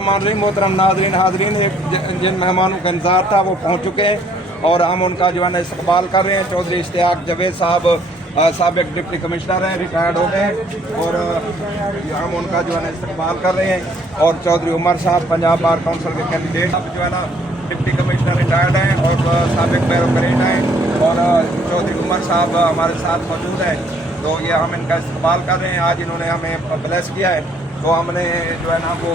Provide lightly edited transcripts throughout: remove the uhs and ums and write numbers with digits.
मान रही मोहतरम नाजरीन हाजरीन, जिन मेहमानों का इंतजार था वो पहुंच चुके हैं और हम उनका जो है ना इस्तकबाल कर रहे हैं। चौधरी इश्तियाक जवेद साहब साबिक डिप्टी कमिश्नर हैं, रिटायर्ड हो गए हैं और हम उनका जो है ना इस्तकबाल कर रहे हैं। और चौधरी उमर साहब पंजाब बार काउंसिल के कैंडिडेट जो है ना डिप्टी कमिश्नर रिटायर्ड हैं और साबिक बैरोक्रेट हैं और चौधरी उमर साहब हमारे साथ मौजूद हैं। तो ये हम इनका इस्तकबाल कर रहे हैं। आज इन्होंने हमें ब्लेस किया है तो हमने जो है ना वो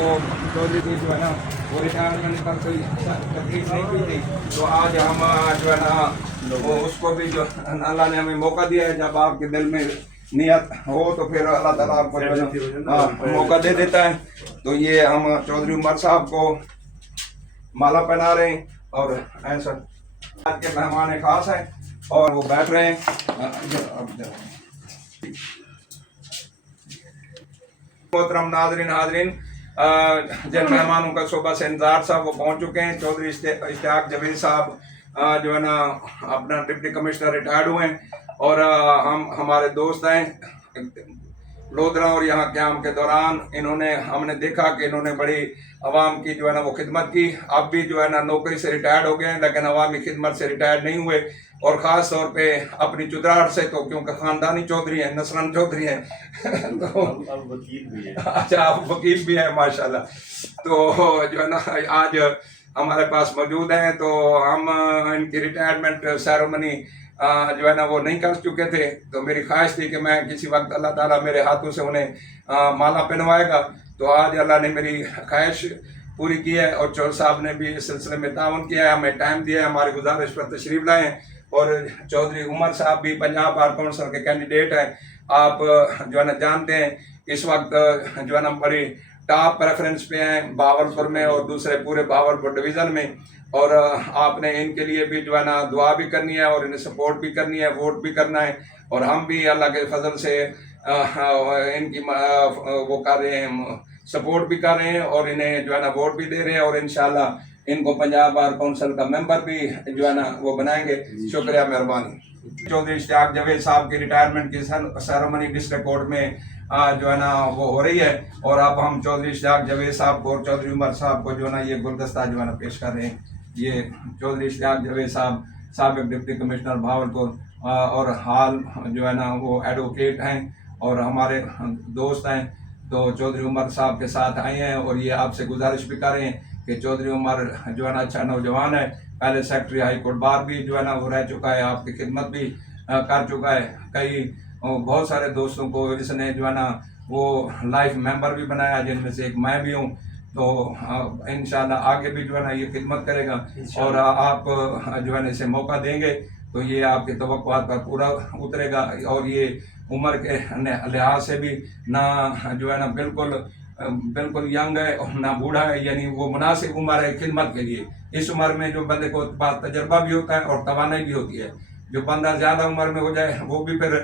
चौधरी की जो है ना वो रिटायरमेंट पर कोई तकलीफ नहीं की थी, तो आज हम जो है ना वो उसको भी जो अल्लाह ने हमें मौका दिया है। जब आपके दिल में नियत हो तो फिर अल्लाह ताला आपको जो है ना मौका दे देता है। तो ये हम चौधरी उमर साहब को माला पहना रहे हैं और ऐसा आज के मेहमान खास है और वो बैठ रहे हैं। मोहतरम नाजरीन हाजरीन, जिन मेहमानों का सुबह से इंतजार था वो पहुंच चुके हैं। चौधरी इश्तियाक जवेद साहब जो है ना अपना डिप्टी कमिश्नर रिटायर्ड हुए हैं और हम हमारे दोस्त हैं लोधरा और यहाँ क्याम के दौरान हमने देखा कि इन्होंने बड़ी अवाम की जो है ना वो खिदमत की। अब भी जो है ना नौकरी से रिटायर्ड हो गए हैं लेकिन अवामी खिदमत से रिटायर्ड नहीं हुए और ख़ास तौर पे अपनी चुदराहट से, तो क्योंकि ख़ानदानी चौधरी हैं, नसरन चौधरी हैं तो अब वकील भी है। अच्छा, आप वकील भी हैं माशाल्लाह। तो जो है ना आज हमारे पास मौजूद हैं। तो हम इनकी रिटायरमेंट सेरेमनी जो है ना वो नहीं कर चुके थे, तो मेरी ख्वाहिश थी कि मैं किसी वक्त अल्लाह ताला मेरे हाथों से उन्हें माला पहनवाएगा। तो आज अल्लाह ने मेरी ख्वाहिश पूरी की है और चौधरी साहब ने भी इस सिलसिले में ताउन किया है, हमें टाइम दिया है, हमारी गुजारिश पर तशरीफ़ लाए हैं। और चौधरी उमर साहब भी पंजाब बार काउंसिल के कैंडिडेट हैं। आप जो है ना जानते हैं इस वक्त जो है ना बड़ी टॉप प्रेफरेंस पे हैं बहावलपुर में और दूसरे पूरे बहावलपुर डिवीज़न में। और आपने इनके लिए भी जो है ना दुआ भी करनी है और इन्हें सपोर्ट भी करनी है, वोट भी करना है। और हम भी अल्लाह के फजल से इनकी वो कर रहे हैं, सपोर्ट भी कर रहे हैं और इन्हें जो है ना वोट भी दे रहे हैं और इंशाल्लाह इनको पंजाब बार काउंसिल का मेंबर भी जो है ना वो बनाएंगे। शुक्रिया, मेहरबानी। चौधरी इश्तियाक जवेद साहब की रिटायरमेंट की सेरेमनी डिस्ट्रिक्ट कोर्ट में जो है ना वो हो रही है और अब हम चौधरी इश्तियाक जवेद साहब को और चौधरी उमर साहब को जो है ना ये गुलदस्ता जो है ना पेश कर रहे हैं। ये चौधरी इश्तियाक जवेद साहब साबिक डिप्टी कमिश्नर बहावलपुर और हाल जो है ना वो एडवोकेट हैं और हमारे दोस्त हैं। तो चौधरी उमर साहब के साथ आए हैं और ये आपसे गुजारिश भी कर रहे हैं कि चौधरी उमर जो है ना अच्छा नौजवान है, पहले सेक्रेटरी हाई कोर्ट बार भी जो है ना वो रह चुका है, आपकी खिदमत भी कर चुका है। कई बहुत सारे दोस्तों को इसने जो है ना वो लाइफ मेंबर भी बनाया, जिनमें से एक मैं भी हूँ। तो इंशाल्लाह आगे भी जो है ना ये खिदमत करेगा और आप जो है ना इसे मौका देंगे तो ये आपके तवक्कुआत पर पूरा उतरेगा। और ये उम्र के लिहाज से भी ना जो है ना बिल्कुल यंग है और ना बूढ़ा है, यानी वो मुनासिब उम्र है खिदमत के लिए। इस उम्र में जो बंदे को पास तजर्बा भी होता है और तवानाई भी होती है। जो बंदा ज़्यादा उम्र में हो जाए वो भी फिर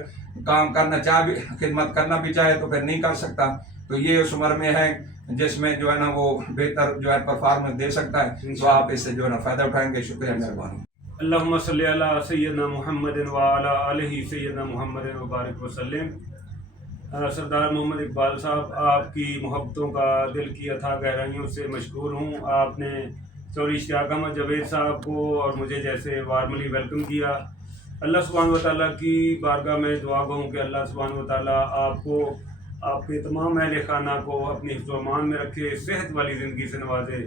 काम करना चाहे भी, खिदमत करना भी चाहे तो फिर नहीं कर सकता। तो ये उस उम्र में है जिसमें जो है ना वो बेहतर जो है परफॉर्मेंस दे सकता है। तो आप इससे जो है ना फ़ायदा उठाएंगे। शुक्रिया, मेहरबानी। अल्लाहुम्मा सल्ली अला सय्यदना मुहम्मदिन व अला आलिहि सय्यदना मुहम्मदिन व बारिक वसल्लम। सरदार मोहम्मद इकबाल साहब, आपकी मोहब्बतों का दिल की अथाह गहराइयों से मशकूर हूँ। आपने चौधरी इश्तियाक अहमद जवेद साहब को और मुझे जैसे वार्मली वेलकम किया। अल्लाह सुब्हान व तआला की बारगाह में दुआ गो कि अल्लाह सुब्हान व तआला आपको, आपके तमाम अहले खाना को अपनी हिफ्ज़-ओ-अमान में रखे, सेहत वाली ज़िंदगी से नवाजे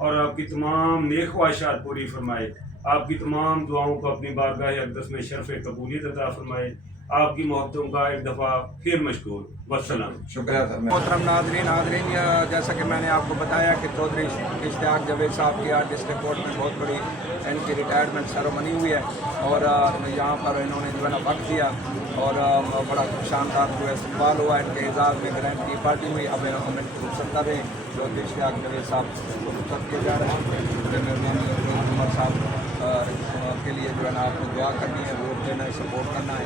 और आपकी तमाम नेक ख्वाहिशात पूरी फरमाए। आपकी तमाम दुआओं को अपनी बारगाह अक़दस में शरफ़ कबूलियत अता फरमाए। आपकी मोहब्बतों का एक दफ़ा फिर मशकूर। वस्सलाम। शुक्रिया सर। मोहतरम नाज़रीन जैसा कि मैंने आपको बताया कि चौधरी इश्तियाक जवेद साहब की आज डिस्ट्रिक्ट कोर्ट में बहुत बड़ी इनकी रिटायरमेंट सेरेमनी हुई है और यहाँ पर इन्होंने जो है ना वक्त दिया और बड़ा शानदार जो है इस्तकबाल हुआ। इनके एजाज़ में ग्रैंड की पार्टी हुई। अब हम इनको रुखसत कर रहे हैं। चौधरी इश्तियाक जवेद साहब को रुखसत किया जा रहा है। उमर साहब के लिए जो है ना आपको दुआ करनी है, वोट देना है, सपोर्ट करना है।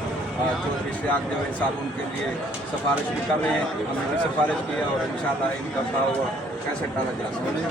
चौधरी इश्तियाक जवेद साहब उनके लिए सिफारिश भी कर रहे हैं, हमने भी सिफारिश की है और इंशाल्लाह इनका हुआ कैसे डाला जा सकता है।